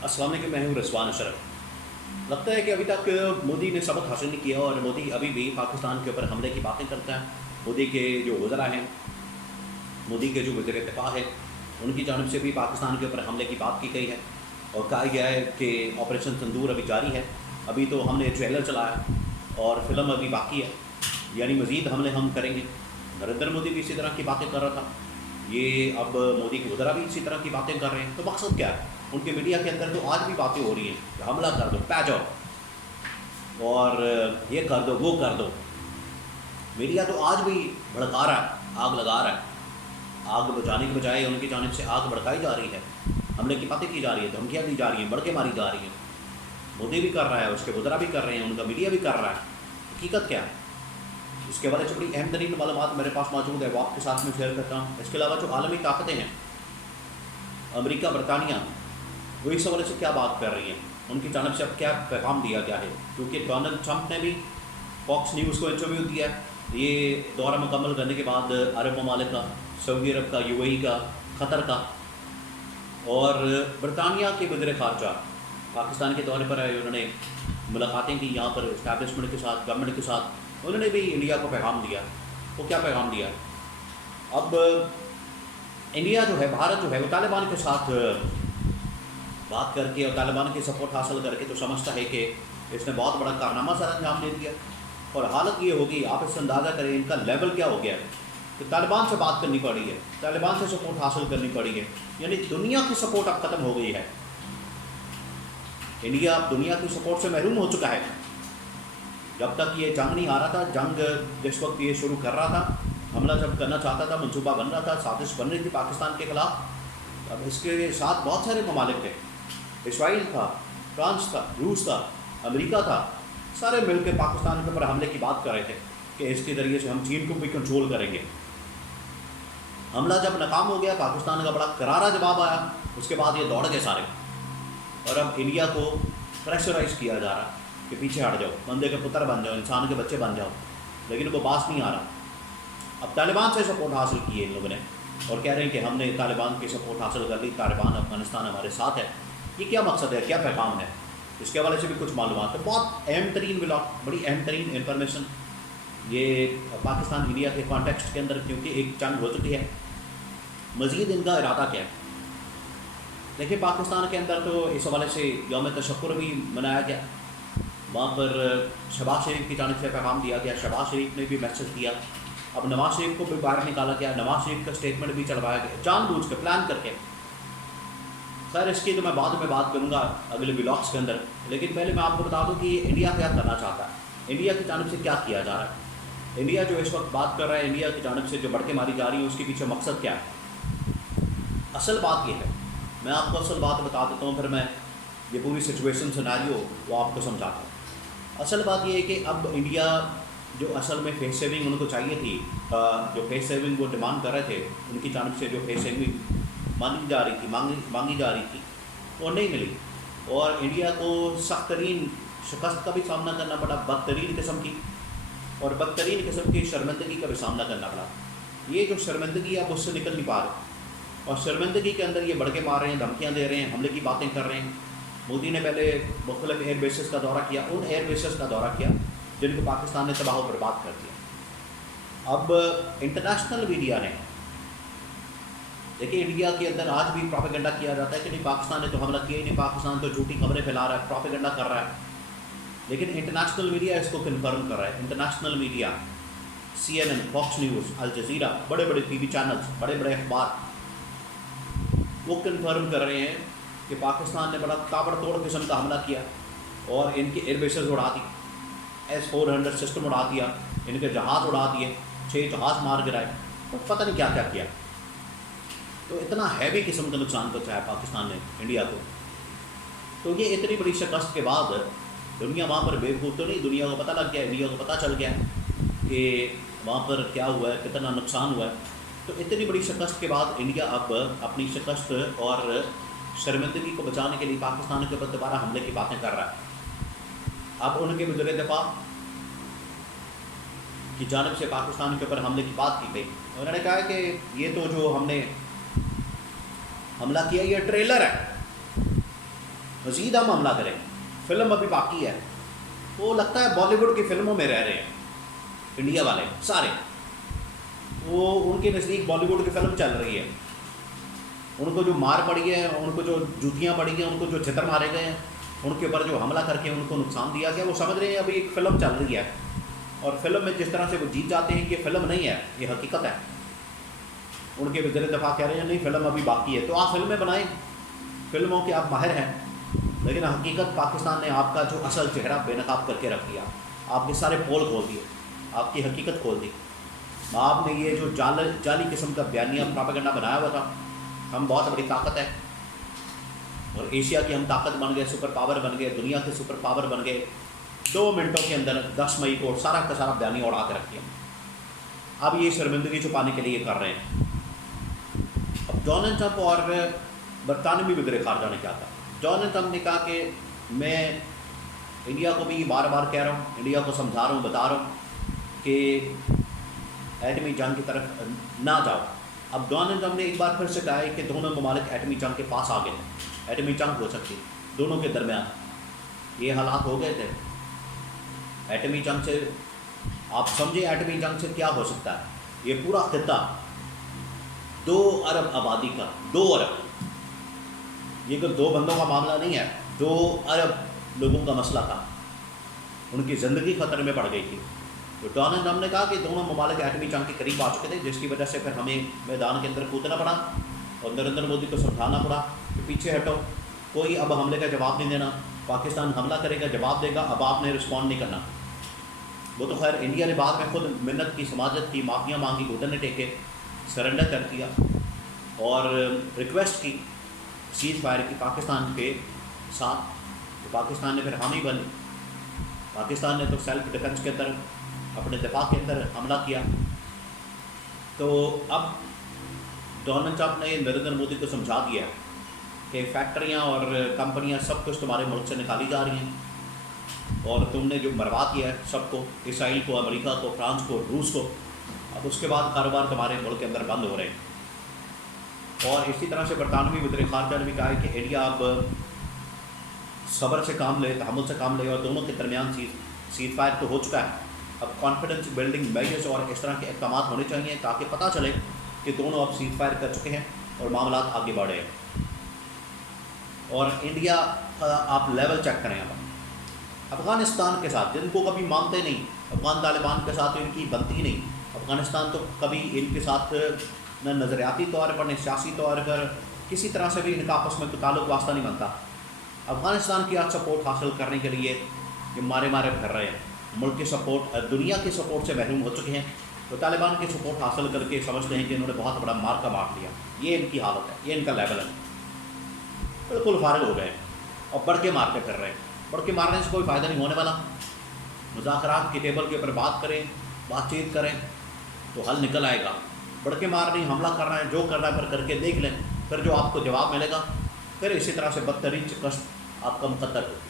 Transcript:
अस्सलाम वालेकुम, मैं हूँ रज़वान अशरफ। लगता है कि अभी तक मोदी ने सबक हासिल नहीं किया और मोदी अभी भी पाकिस्तान के ऊपर हमले की बातें करता है। मोदी के जो वज़रा हैं, मोदी के जो वज़ीर दिफ़ा है, उनकी जानिब से भी पाकिस्तान के ऊपर हमले की बात की गई है और कहा गया है कि ऑपरेशन सिंदूर अभी जारी है। अभी तो हमने ट्रेलर चलाया और फिल्म अभी बाकी है, यानी मज़ीद हमले हम करेंगे। नरेंद्र मोदी भी इसी तरह की बातें कर रहा था, ये अब मोदी के वज़रा भी इसी तरह की बातें कर रहे हैं। तो मकसद क्या है? उनके मीडिया के अंदर तो आज भी बातें हो रही हैं कि हमला कर दो, पै जाओ और ये कर दो, वो कर दो। मीडिया तो आज भी भड़का रहा है, आग लगा रहा है। आग बुझाने के बजाय उनकी जानिब से आग भड़काई जा रही है, हमले की बातें की जा रही है, धमकियाँ दी जा रही हैं, बड़के मारी जा रही हैं। मोदी भी कर रहा है, उसके वज़रा भी कर रहे हैं, उनका मीडिया भी कर रहा है। हकीकत क्या है? इसके बारे में बड़ी अहम तरीन मालूमात मेरे पास मौजूद है, वो आपके साथ में शेयर करता हूँ। इसके अलावा जो आलमी ताकतें हैं, अमेरिका, बरतानिया, वो इस हवाले से क्या बात कर रही हैं, उनकी जानब से अब क्या पैगाम दिया गया है। क्योंकि डोनाल्ड ट्रंप ने भी फॉक्स न्यूज़ को इंटरव्यू दिया है ये दौरा मुकम्मल करने के बाद अरब ममालिक का, सऊदी अरब का, यूएई का, क़तर का। और बरतानिया के वज़ीर ख़ारजा पाकिस्तान के दौरे पर आए, उन्होंने मुलाकातें की यहाँ पर इस्टेब्लिशमेंट के साथ, गवर्नमेंट के साथ। उन्होंने भी इंडिया को पैगाम दिया। वो क्या पैगाम दिया? अब इंडिया जो है, भारत जो है, वो तालिबान के साथ बात करके और तालिबान की सपोर्ट हासिल करके तो समझता है कि इसने बहुत बड़ा कारनामा सर अंजाम दे दिया। और हालत ये होगी, आप इससे अंदाज़ा करें इनका लेवल क्या हो गया है कि तालिबान से बात करनी पड़ी है, तालिबान से सपोर्ट हासिल करनी पड़ी है, यानी दुनिया की सपोर्ट अब ख़त्म हो गई है। इंडिया अब दुनिया की सपोर्ट से महरूम हो चुका है। जब तक ये जंग नहीं आ रहा था, जंग जिस वक्त ये शुरू कर रहा था, हमला जब करना चाहता था, मनसूबा बन रहा था, साजिश बन रही थी पाकिस्तान के ख़िलाफ़, अब इसके साथ बहुत सारे ममालिक थे। इसराइल था, फ्रांस था, रूस था, अमेरिका था, सारे मिलकर पाकिस्तान के ऊपर हमले की बात कर रहे थे कि इसके ज़रिए से हम चीन को भी कंट्रोल करेंगे। हमला जब नाकाम हो गया, पाकिस्तान का बड़ा करारा जवाब आया, उसके बाद ये दौड़ गए सारे। और अब इंडिया को प्रेशराइज़ किया जा रहा है कि पीछे हट जाओ, बंदे के पुत्र बन जाओ, इंसान के बच्चे बन जाओ, लेकिन वो बात नहीं आ रहा। अब तालिबान से सपोर्ट हासिल की है इन लोगों ने और कह रहे हैं कि हमने तालिबान की सपोर्ट हासिल कर ली, तालिबान अफगानिस्तान हमारे साथ है। ये क्या मकसद है, क्या पैगाम है? इसके हवाले से भी कुछ मालूमात है। बहुत अहम तरीन व्लॉग, बड़ी अहम तरीन इन्फॉर्मेशन ये पाकिस्तान इंडिया के कॉन्टेक्स्ट के अंदर, क्योंकि एक जंग हो चुकी है। मज़ीद इनका इरादा क्या है? देखिए, पाकिस्तान के अंदर तो इस हवाले से यौम तशक्कुर भी मनाया गया, वहाँ पर शहबाज शरीफ की जानिब से पैगाम दिया गया, शहबाज शरीफ ने भी मैसेज दिया। अब नवाज शरीफ को भी बाहर निकाला गया, नवाज शरीफ का स्टेटमेंट भी चलवाया गया, जानबूझ के, प्लान करके। सर इसकी तो मैं बाद में बात करूँगा अगले व्लॉग्स के अंदर, लेकिन पहले मैं आपको बता दूँ कि इंडिया क्या करना चाहता है, इंडिया की जानिब से क्या किया जा रहा है। इंडिया जो इस वक्त बात कर रहा है, इंडिया की जानिब से जो बढ़के मारी जा रही है, उसके पीछे मकसद क्या है? असल बात ये है, मैं आपको असल बात बता देता हूँ, फिर मैं ये पूरी सिचुएशन सिनेरियो वो आपको समझाता हूँ। असल बात ये है कि अब इंडिया जो असल में फेस सेविंग उनको चाहिए थी, जो फेस सेविंग वो डिमांड कर रहे थे, उनकी जानिब से जो फेस सेविंग मांगी जा रही थी, मांगी जा रही थी, वो नहीं मिली। और इंडिया को सख्त तरीन शिकस्त का भी सामना करना पड़ा, बदतरीन किस्म की, और बदतरीन किस्म की शर्मिंदगी का भी सामना करना पड़ा। ये जो शर्मिंदगी है, अब उससे निकल नहीं पा रहे, और शर्मिंदगी के अंदर ये बढ़के मार रहे हैं, धमकियाँ दे रहे हैं, हमले की बातें कर रहे हैं। मोदी ने पहले मुख्तलिफ एयर बेसिस का दौरा किया, उन एयर बेसिस का दौरा किया जिनको पाकिस्तान ने तबाह बर्बाद कर दिया। अब इंटरनेशनल मीडिया ने, देखिए, इंडिया के अंदर आज भी प्रोपेगेंडा किया जाता है कि नहीं पाकिस्तान ने तो हमला किया ही नहीं, पाकिस्तान तो झूठी खबरें फैला रहा है, प्रोपेगेंडा कर रहा है। लेकिन इंटरनेशनल मीडिया इसको कन्फर्म कर रहा है। International media, CNN, Fox News, Al Jazeera, बड़े बड़े TV चैनल्स, बड़े बड़े अखबार, वो कन्फर्म कर रहे हैं कि पाकिस्तान ने बड़ा ताबड़तोड़ किस्म का हमला किया और इनके एयर बेसेस उड़ा दी, S-400 सिस्टम उड़ा दिया, इनके जहाज़ उड़ा दिए, 6 जहाज़ मार गिराए, तो पता नहीं क्या क्या किया। तो इतना हैवी किस्म का नुकसान पहुँचाया पाकिस्तान ने इंडिया को। तो ये इतनी बड़ी शिकस्त के बाद दुनिया वहाँ पर बेवकूफ़ तो नहीं, दुनिया को पता लग गया, इंडिया को पता चल गया कि वहाँ पर क्या हुआ है, कितना नुकसान हुआ है। तो इतनी बड़ी शिकस्त के बाद इंडिया अब अपनी शिकस्त और शर्मिंदगी को बचाने के लिए पाकिस्तान के ऊपर दोबारा हमले की बातें कर रहा है। अब उनके वज़ीर दिफ़ा की जानिब से पाकिस्तान के ऊपर हमले की बात की गई। उन्होंने कहा कि ये तो जो हमने हमला किया, ये ट्रेलर है, مزید ہم حملہ کریں. فلم ابھی باقی ہے. وہ لگتا ہے بالی ووڈ کی فلموں میں رہ رہے ہیں انڈیا والے سارے. وہ ان کے نزدیک بالی ووڈ کی فلم چل رہی ہے. ان کو جو مار پڑی ہے, ان کو جو جوتیاں پڑی ہیں, ان کو جو چھتر مارے گئے ہیں, ان کے اوپر جو حملہ کر کے ان کو نقصان دیا گیا, وہ سمجھ رہے ہیں ابھی ایک فلم چل رہی ہے. اور فلم میں جس طرح سے وہ جیت جاتے ہیں کہ یہ فلم نہیں ہے, یہ حقیقت ہے. ان کے وزیر دفاع کہہ رہے ہیں نہیں فلم ابھی باقی ہے. تو آپ فلمیں بنائیں, فلموں کے آپ ماہر ہیں, لیکن حقیقت پاکستان نے آپ کا جو اصل چہرہ بے نقاب کر کے رکھ دیا. آپ کے سارے پول کھول دیے, آپ کی حقیقت کھول دی. آپ نے یہ جو جعلی قسم کا بیانیہ پراپیگنڈا بنایا ہوا تھا, ہم بہت بڑی طاقت ہے اور ایشیا کی ہم طاقت بن گئے, سپر پاور بن گئے, دنیا کے سپر پاور بن گئے. 2 منٹوں کے اندر 10 مئی کو سارا کا سارا بیانیہ اڑا کے رکھ دیا. اب یہ شرمندگی چھپانے کے لیے کر رہے ہیں. اب ڈونلڈ ٹرمپ اور برطانوی وزیر خارجہ نے کیا کہا. ڈونلڈ ٹرمپ نے کہا کہ میں انڈیا کو بھی بار بار کہہ رہا ہوں, انڈیا کو سمجھا رہا ہوں, بتا رہا ہوں کہ ایٹمی جنگ کی طرف نہ جاؤ. اب ڈونلڈ ٹرمپ نے ایک بار پھر سے کہا ہے کہ دونوں ممالک ایٹمی جنگ کے پاس آ گئے ہیں. ایٹمی جنگ ہو سکتی دونوں کے درمیان. یہ حالات ہو گئے تھے. ایٹمی جنگ سے آپ سمجھیں ایٹمی جنگ سے کیا ہو سکتا ہے. یہ پورا خطہ 2 ارب آبادی کا, 2 ارب, یہ کوئی 2 بندوں کا معاملہ نہیں ہے, 2 ارب لوگوں کا مسئلہ تھا. ان کی زندگی خطرے میں پڑ گئی تھی. تو ڈونلڈ ٹرمپ نے کہا کہ دونوں ممالک ایٹمی جنگ کے قریب آ چکے تھے, جس کی وجہ سے پھر ہمیں میدان کے اندر کودنا پڑا اور نریندر مودی کو سمجھانا پڑا کہ پیچھے ہٹو, کوئی اب حملے کا جواب نہیں دینا. پاکستان حملہ کرے گا, جواب دے گا, اب آپ نے رسپونڈ نہیں کرنا. وہ تو خیر انڈیا نے بعد میں خود منت کی, سماجت کی, معافیاں مانگی, گھٹنے ٹیکے, سرنڈر کر دیا اور ریکویسٹ کی سیز فائر کی پاکستان کے ساتھ. تو پاکستان نے پھر حامی بنی. پاکستان نے تو سیلف ڈیفنس کے اندر, اپنے دفاع کے اندر حملہ کیا. تو اب ڈونلڈ ٹرمپ نے نریندر مودی کو سمجھا دیا کہ فیکٹریاں اور کمپنیاں سب کچھ تمہارے ملک سے نکالی جا رہی ہیں اور تم نے جو مروا کیا ہے سب کو, اسرائیل کو, امریکہ کو, فرانس کو, روس کو, اب اس کے بعد کاروبار تمہارے ملک کے اندر بند ہو رہے ہیں. اور اسی طرح سے برطانوی وزیر خارجہ نے بھی کہا ہے کہ انڈیا اب صبر سے کام لے, تحمل سے کام لے, اور دونوں کے درمیان سیز فائر تو ہو چکا ہے. اب کانفیڈنس بلڈنگ میجرز اور اس طرح کے اقدامات ہونے چاہیے تاکہ پتہ چلے کہ دونوں اب سیز فائر کر چکے ہیں اور معاملات آگے بڑھے ہیں. اور انڈیا آپ لیول چیک کریں. اب افغانستان کے ساتھ جن کو کبھی مانتے نہیں, افغان طالبان کے ساتھ ان کی بنتی نہیں. افغانستان تو کبھی ان کے ساتھ نہ نظریاتی طور پر نہ سیاسی طور پر کسی طرح سے بھی ان کا آپس میں تعلق واسطہ نہیں بنتا. افغانستان کی آج سپورٹ حاصل کرنے کے لیے یہ مارے پھر رہے ہیں. ملک کی سپورٹ, دنیا کی سپورٹ سے محروم ہو چکے ہیں. تو طالبان کی سپورٹ حاصل کر کے سمجھتے ہیں کہ انہوں نے بہت بڑا مارکا مار لیا. یہ ان کی حالت ہے, یہ ان کا لیول ہے. بالکل فارغ ہو گئے اور بڑھ کے مارتے پھر رہے ہیں. بڑھ کے مارنے سے کوئی فائدہ نہیں ہونے والا. مذاکرات کی ٹیبل کے اوپر بات کریں, بات چیت کریں تو حل نکل آئے گا. بڑھ کے مار نہیں, حملہ کر رہے ہیں, جو کرنا ہے پھر کر کے دیکھ لیں, پھر جو آپ کو جواب ملے گا پھر اسی طرح سے بدترین شکست آپ کا مقدر ہوگی.